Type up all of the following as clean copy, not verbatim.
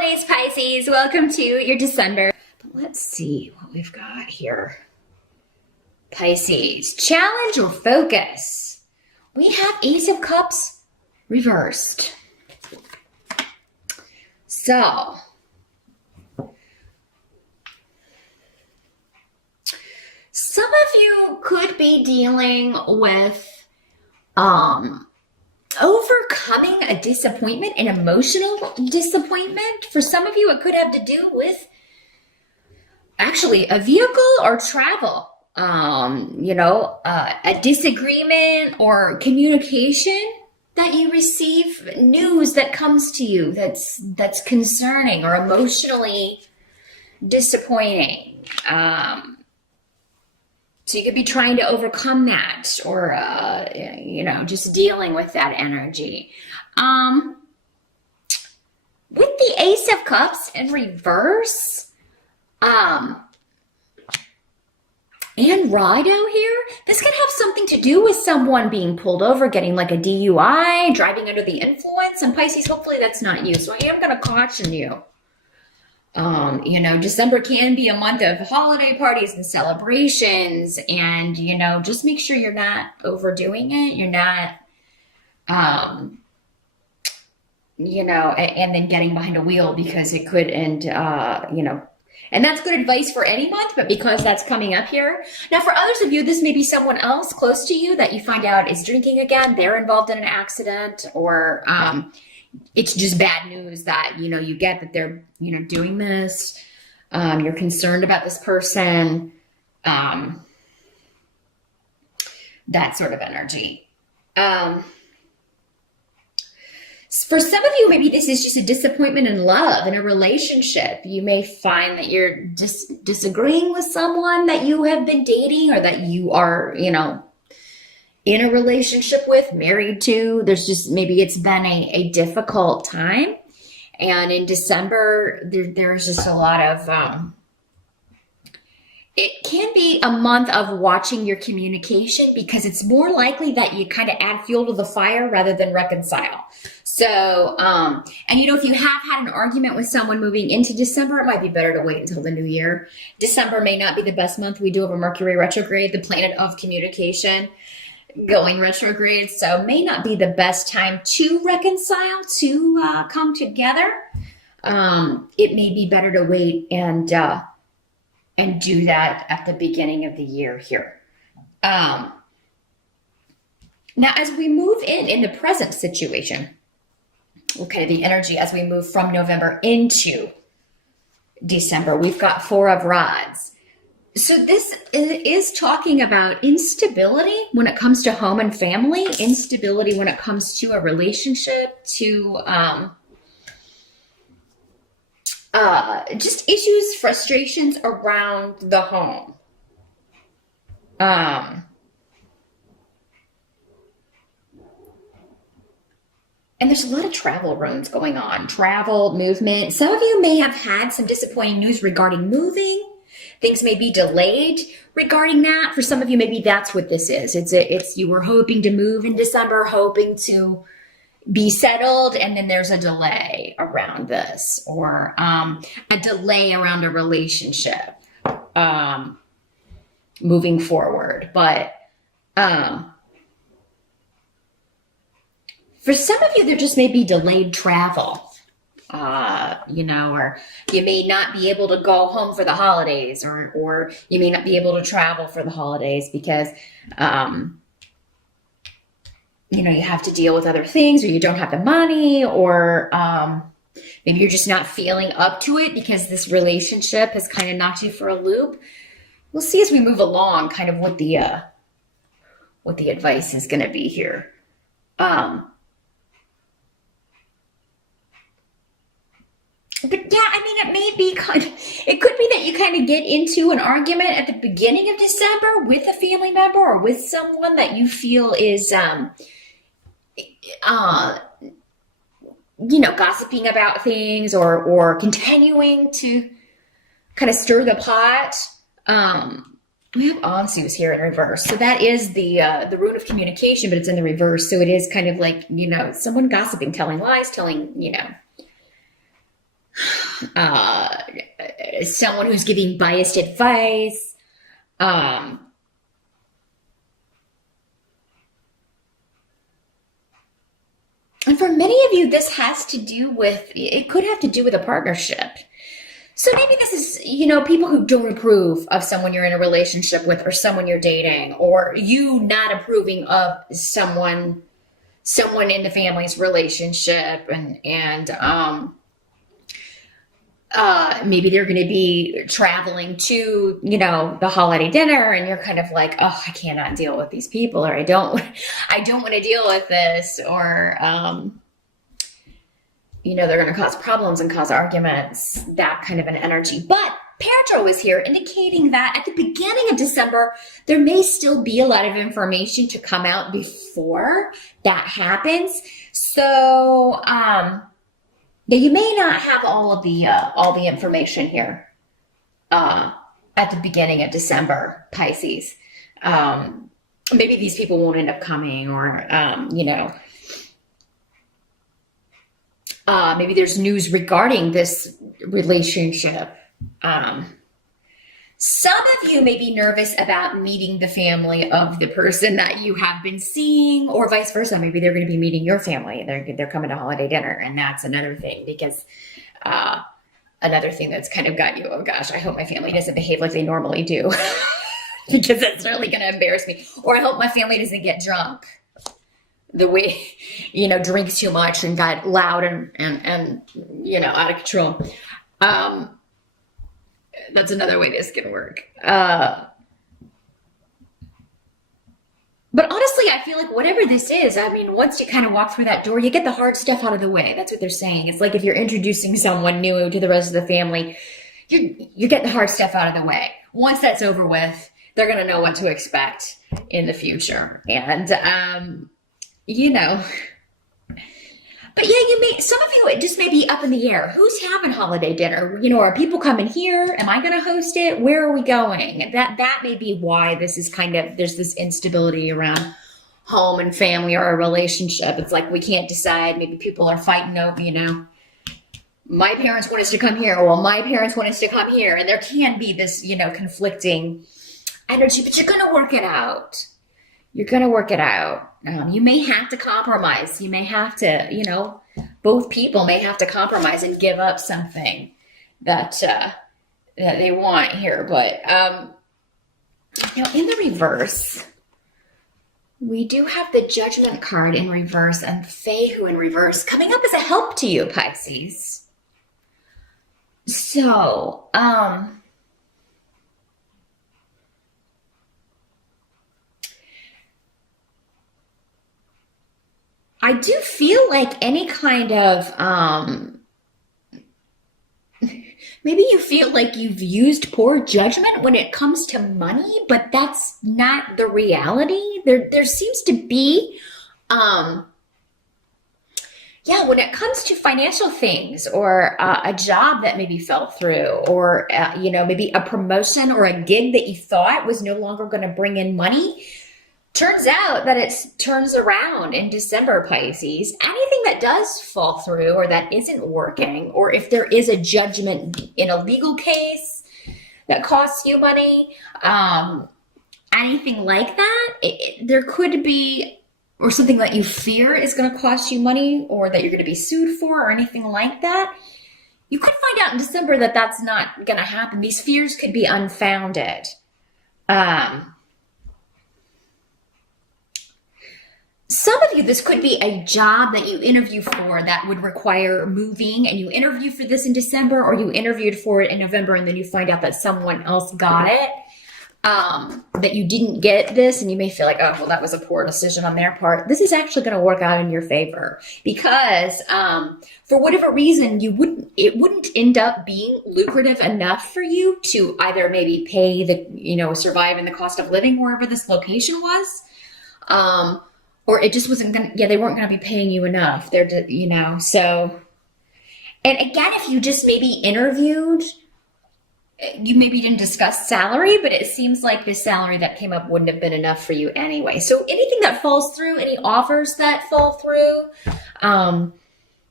holidays, Pisces. Welcome to your December. But let's see what we've got here. Pisces, challenge or focus? We have Ace of Cups reversed. So, some of you could be dealing with overcoming a disappointment, an emotional disappointment. For some of you, it could have to do with actually a vehicle or travel. A disagreement or communication that you receive, news that comes to you that's concerning or emotionally disappointing. So you could be trying to overcome that or, just dealing with that energy. With the Ace of Cups in reverse, and Rido here, this could have something to do with someone being pulled over, getting like a DUI, driving under the influence. And Pisces, hopefully that's not you. So I am going to caution you. December can be a month of holiday parties and celebrations, and, just make sure you're not overdoing it. You're not, and then getting behind a wheel, because it could end, and that's good advice for any month, but because that's coming up here. Now, for others of you, this may be someone else close to you that you find out is drinking again. They're involved in an accident, or, it's just bad news that, you get that they're, doing this. You're concerned about this person. That sort of energy. For some of you, maybe this is just a disappointment in love, in a relationship. You may find that you're disagreeing with someone that you have been dating, or that you are, in a relationship with, married to. There's just, maybe it's been a difficult time. And in December, there's just a lot of, it can be a month of watching your communication, because it's more likely that you kind of add fuel to the fire rather than reconcile. So, if you have had an argument with someone moving into December, it might be better to wait until the new year. December may not be the best month. We do have a Mercury retrograde, the planet of communication, going retrograde, so may not be the best time to reconcile, to come together. It may be better to wait and do that at the beginning of the year here. Now, as we move in the present situation, kind of the energy as we move from November into December, we've got Four of Rods. So this is talking about instability when it comes to home and family, instability when it comes to a relationship, to just issues, frustrations around the home. And there's a lot of travel runes going on, travel, movement. Some of you may have had some disappointing news regarding moving. Things may be delayed regarding that. For some of you, maybe that's what this is. It's you were hoping to move in December, hoping to be settled, and then there's a delay around this, or a delay around a relationship moving forward. But for some of you, there just may be delayed travel. Or you may not be able to go home for the holidays, or you may not be able to travel for the holidays because, you have to deal with other things, or you don't have the money, or maybe you're just not feeling up to it because this relationship has kind of knocked you for a loop. We'll see as we move along kind of what the advice is going to be here. But yeah, it may be it could be that you kind of get into an argument at the beginning of December with a family member, or with someone that you feel is, gossiping about things, or continuing to kind of stir the pot. We have Ansus here in reverse. So that is the rune of communication, but it's in the reverse. So it is kind of like, someone gossiping, telling lies, telling, uh, someone who's giving biased advice. Um, and for many of you, this has to do with, it could have to do with a partnership. So maybe this is, people who don't approve of someone you're in a relationship with or someone you're dating, or you not approving of someone in the family's relationship, and maybe they're going to be traveling to, the holiday dinner, and you're kind of like, oh, I cannot deal with these people, or I don't want to deal with this, or, they're going to cause problems and cause arguments, that kind of an energy. But Pedro is here indicating that at the beginning of December, there may still be a lot of information to come out before that happens. So, yeah, you may not have all the information here at the beginning of December, Pisces. Maybe these people won't end up coming, or maybe there's news regarding this relationship. Some of you may be nervous about meeting the family of the person that you have been seeing, or vice versa. Maybe they're going to be meeting your family. They're coming to holiday dinner, and that's another thing, because another thing that's kind of got you, oh gosh, I hope my family doesn't behave like they normally do, because that's really going to embarrass me. Or I hope my family doesn't get drunk the way, drinks too much and got loud and out of control. That's another way this can work. But honestly, I feel like whatever this is, once you kind of walk through that door, you get the hard stuff out of the way. That's what they're saying. It's like if you're introducing someone new to the rest of the family, you're getting the hard stuff out of the way. Once that's over with, they're going to know what to expect in the future. And, but yeah, some of you, it just may be up in the air. Who's having holiday dinner? Are people coming here? Am I going to host it? Where are we going? That may be why this is there's this instability around home and family or a relationship. It's like we can't decide. Maybe people are fighting over, my parents want us to come here. Well, my parents want us to come here. And there can be this, conflicting energy, but you're going to work it out. You're going to work it out. You may have to compromise. You may have to, both people may have to compromise and give up something that they want here. But, in the reverse, we do have the Judgment card in reverse and Faehu in reverse coming up as a help to you, Pisces. So, I do feel like any kind of, maybe you feel like you've used poor judgment when it comes to money, but that's not the reality. There seems to be, when it comes to financial things, or a job that maybe fell through, or, maybe a promotion or a gig that you thought was no longer going to bring in money, turns out that it turns around in December, Pisces. Anything that does fall through or that isn't working, or if there is a judgment in a legal case that costs you money, anything like that, there could be, or something that you fear is going to cost you money, or that you're going to be sued for, or anything like that. You could find out in December that that's not going to happen. These fears could be unfounded. Some of you, this could be a job that you interview for that would require moving, and you interview for this in December, or you interviewed for it in November, and then you find out that someone else got it, that you didn't get this, and you may feel like, oh, well, that was a poor decision on their part. This is actually going to work out in your favor, because for whatever reason, it wouldn't end up being lucrative enough for you to either maybe pay the, survive in the cost of living wherever this location was, or it just wasn't going to, they weren't going to be paying you enough. So, and again, if you just maybe interviewed, you maybe didn't discuss salary, but it seems like the salary that came up wouldn't have been enough for you anyway. So anything that falls through, any offers that fall through,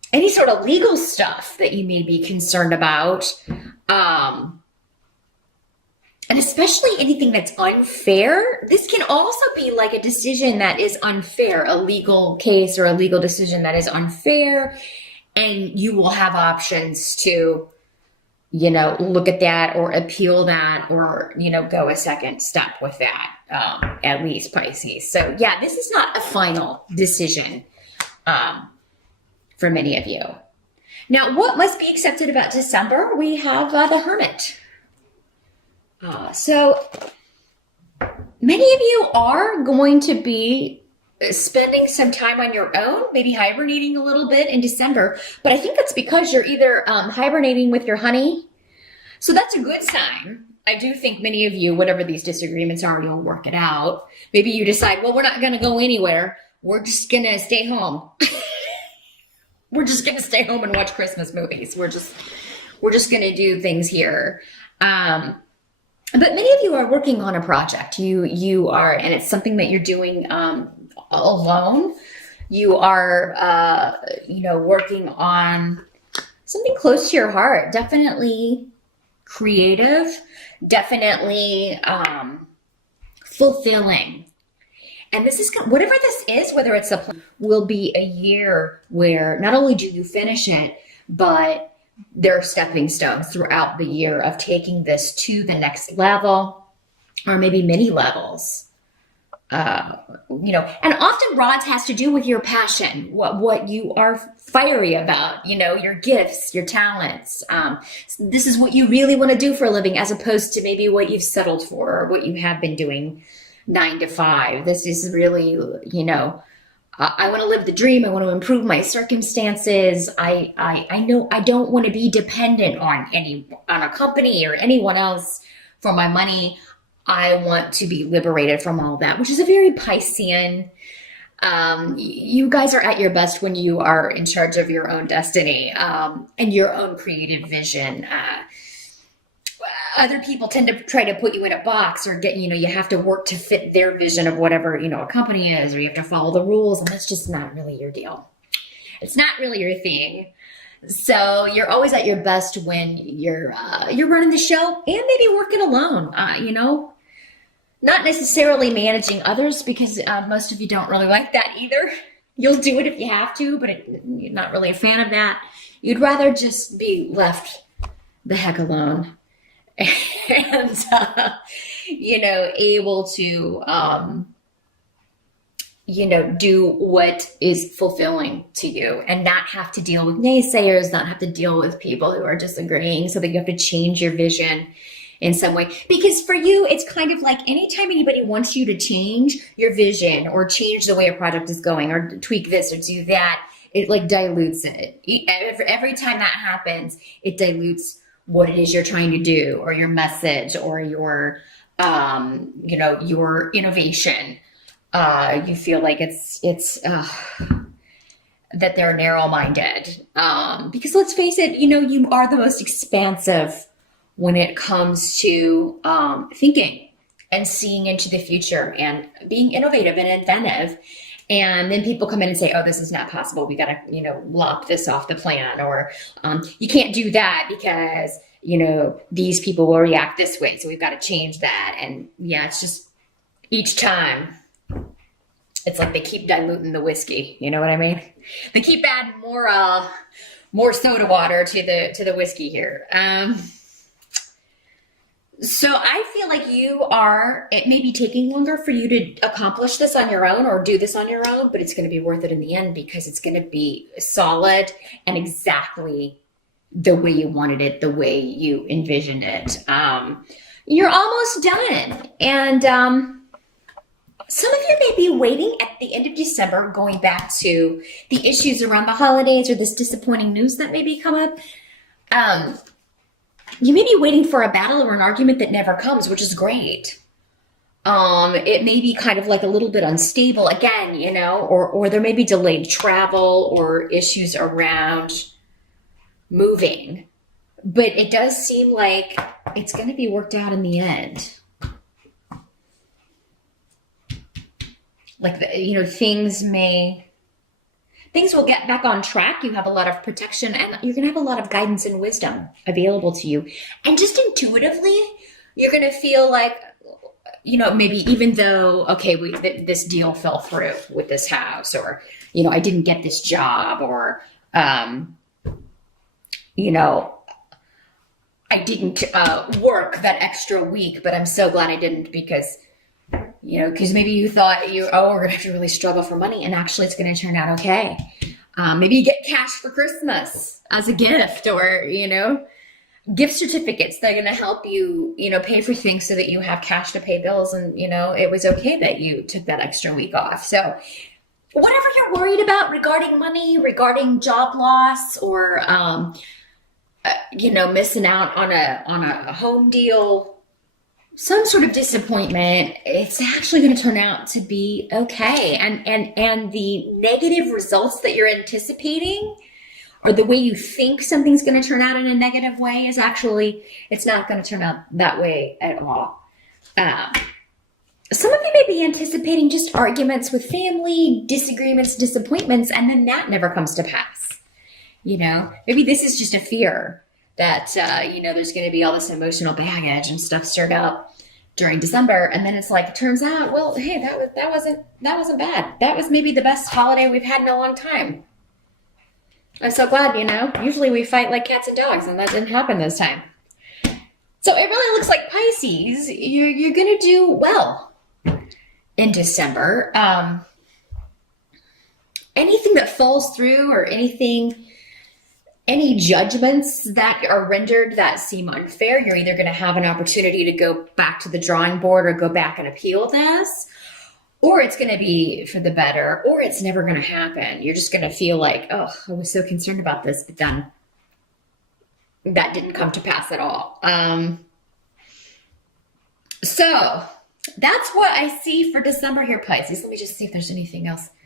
any sort of legal stuff that you may be concerned about. And especially anything that's unfair. This can also be like a decision that is unfair, a legal case or a legal decision that is unfair. And you will have options to, look at that or appeal that or, go a second step with that, at least, Pisces. So yeah, this is not a final decision for many of you. Now, what must be accepted about December? We have the Hermit. So many of you are going to be spending some time on your own, maybe hibernating a little bit in December, but I think that's because you're either hibernating with your honey. So that's a good sign. I do think many of you, whatever these disagreements are, you'll work it out. Maybe you decide, well, we're not going to go anywhere. We're just going to stay home. We're just going to stay home and watch Christmas movies. We're just going to do things here. But many of you are working on a project. You are, and it's something that you're doing alone. You are, working on something close to your heart. Definitely creative. Definitely fulfilling. And this is whatever this is, whether it's will be a year where not only do you finish it, but there are stepping stones throughout the year of taking this to the next level, or maybe many levels. And often rods has to do with your passion, what you are fiery about, your gifts, your talents. This is what you really want to do for a living, as opposed to maybe what you've settled for or what you have been doing 9 to 5. This is really, I want to live the dream. I want to improve my circumstances. I know I don't want to be dependent on a company or anyone else for my money. I want to be liberated from all that, which is a very Piscean. You guys are at your best when you are in charge of your own destiny and your own creative vision. Other people tend to try to put you in a box or you have to work to fit their vision of whatever, a company is, or you have to follow the rules. And that's just not really your deal. It's not really your thing. So you're always at your best when you're running the show and maybe working alone, not necessarily managing others, because most of you don't really like that either. You'll do it if you have to, but you're not really a fan of that. You'd rather just be left the heck alone. And, able to, do what is fulfilling to you and not have to deal with naysayers, not have to deal with people who are disagreeing, so that you have to change your vision in some way. Because for you, it's kind of like anytime anybody wants you to change your vision or change the way a project is going or tweak this or do that, it like dilutes it. Every time that happens, it dilutes what it is you're trying to do, or your message, or your innovation. You feel like it's that they're narrow-minded. Because let's face it, you are the most expansive when it comes to thinking and seeing into the future and being innovative and inventive. And then people come in and say, oh, this is not possible. We got to, lop this off the plan. Or you can't do that because, these people will react this way. So we've got to change that. And yeah, it's just each time it's like they keep diluting the whiskey. You know what I mean? They keep adding more soda water to the whiskey here. So I feel like it may be taking longer for you to accomplish this on your own or do this on your own, but it's going to be worth it in the end, because it's going to be solid and exactly the way you wanted it, the way you envisioned it. You're almost done. And some of you may be waiting at the end of December, going back to the issues around the holidays or this disappointing news that maybe come up. You may be waiting for a battle or an argument that never comes, which is great. It may be kind of like a little bit unstable again, or there may be delayed travel or issues around moving. But it does seem like it's going to be worked out in the end. Like, things may things will get back on track. You have a lot of protection and you're going to have a lot of guidance and wisdom available to you. And just intuitively, you're going to feel like, maybe even though, okay, this deal fell through with this house, or, I didn't get this job, or, I didn't work that extra week, but I'm so glad I didn't because maybe you thought we're going to have to really struggle for money, and actually it's going to turn out okay. Maybe you get cash for Christmas as a gift, or, gift certificates that are going to help you, pay for things so that you have cash to pay bills. And, it was okay that you took that extra week off. So whatever you're worried about regarding money, regarding job loss, or, missing out on a home deal, some sort of disappointment, it's actually going to turn out to be okay. And the negative results that you're anticipating, or the way you think something's going to turn out in a negative way, is actually, it's not going to turn out that way at all. Some of you may be anticipating just arguments with family, disagreements, disappointments, and then that never comes to pass. Maybe this is just a fear that, there's going to be all this emotional baggage and stuff stirred up during December. And then it's like, it turns out, well, hey, that wasn't bad. That was maybe the best holiday we've had in a long time. I'm so glad, usually we fight like cats and dogs, and that didn't happen this time. So it really looks like Pisces, you're going to do well in December. Anything that falls through, or any judgments that are rendered that seem unfair, you're either going to have an opportunity to go back to the drawing board or go back and appeal this, or it's going to be for the better, or it's never going to happen. You're just going to feel like, oh, I was so concerned about this, but then that didn't come to pass at all. So that's what I see for December here, Pisces. Let me just see if there's anything else